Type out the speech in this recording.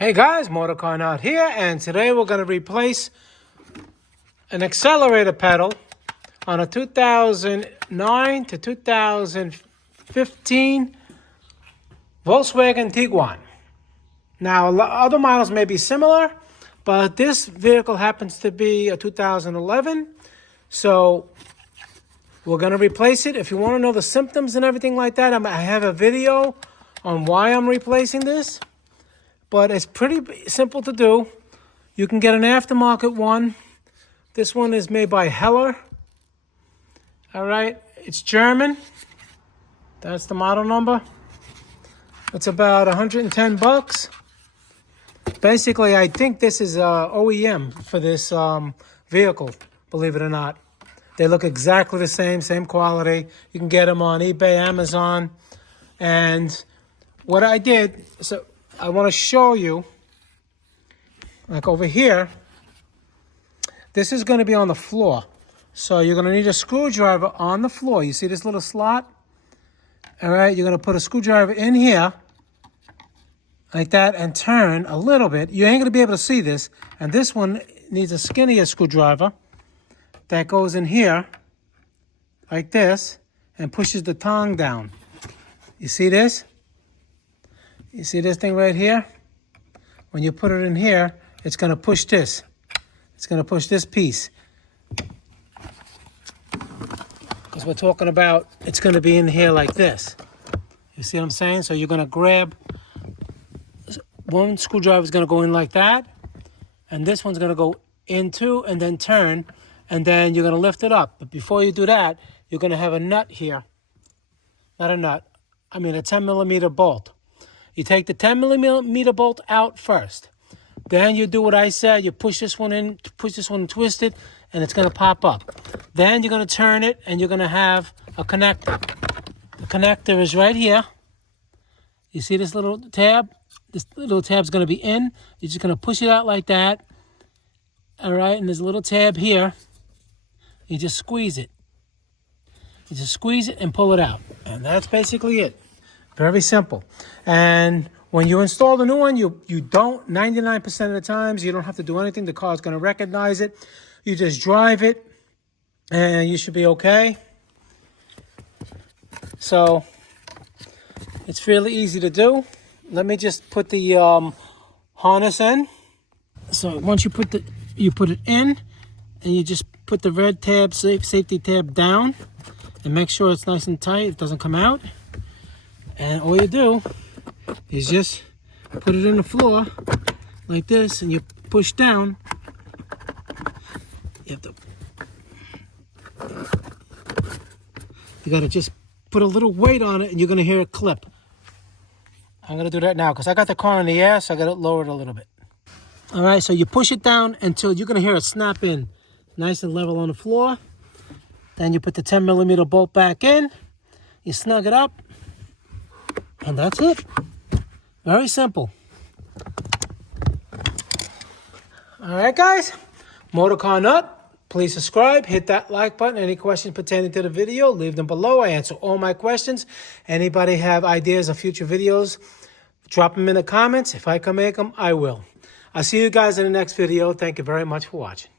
Hey guys, Motorcar Nut here, and today we're going to replace an accelerator pedal on a 2009 to 2015 Volkswagen Tiguan. Now, other models may be similar, but this vehicle happens to be a 2011, so we're going to replace it. If you want to know the symptoms and everything like that, I have a video on why I'm replacing this. But it's pretty simple to do. You can get an aftermarket one. This one is made by Heller. All right, it's German. That's the model number. It's about 110 bucks. Basically, I think this is OEM for this vehicle, believe it or not. They look exactly the same quality. You can get them on eBay, Amazon. And what I did, so I want to show you, like over here, this is going to be on the floor. So you're going to need a screwdriver on the floor. You see this little slot? All right, you're going to put a screwdriver in here, like that, and turn a little bit. You ain't going to be able to see this. And this one needs a skinnier screwdriver that goes in here, like this, and pushes the tongue down. You see this? You see this thing right here? When you put it in here, it's going to push this. It's going to push this piece. Because we're talking about, it's going to be in here like this. You see what I'm saying? So you're going to grab, one screwdriver is going to go in like that, and this one's going to go into and then turn, and then you're going to lift it up. But before you do that, you're going to have a nut here. Not a nut, I mean a 10 millimeter bolt. You take the 10 millimeter bolt out first. Then you do what I said. You push this one in, push this one, twist it, and it's going to pop up. Then you're going to turn it, and you're going to have a connector. The connector is right here. You see this little tab? This little tab's going to be in. You're just going to push it out like that. All right, and there's a little tab here. You just squeeze it. You just squeeze it and pull it out. And that's basically it. Very simple. And when you install the new one, you don't, 99% of the times, you don't have to do anything. The car is going to recognize it. You just drive it, and you should be okay. So it's fairly easy to do. Let me just put the harness in. So once you put it in, and you just put the red tab, safety tab down, and make sure it's nice and tight. It doesn't come out. And all you do is just put it in the floor like this, and you push down. You got to just put a little weight on it, and you're going to hear it clip. I'm going to do that now because I got the car in the air, so I got to lower it a little bit. All right, so you push it down until you're going to hear it snap in nice and level on the floor. Then you put the 10 millimeter bolt back in. You snug it up. And that's it. Very simple. All right, guys. Motorcar Nut. Please subscribe. Hit that like button. Any questions pertaining to the video, leave them below. I answer all my questions. Anybody have ideas of future videos, drop them in the comments. If I can make them, I will. I'll see you guys in the next video. Thank you very much for watching.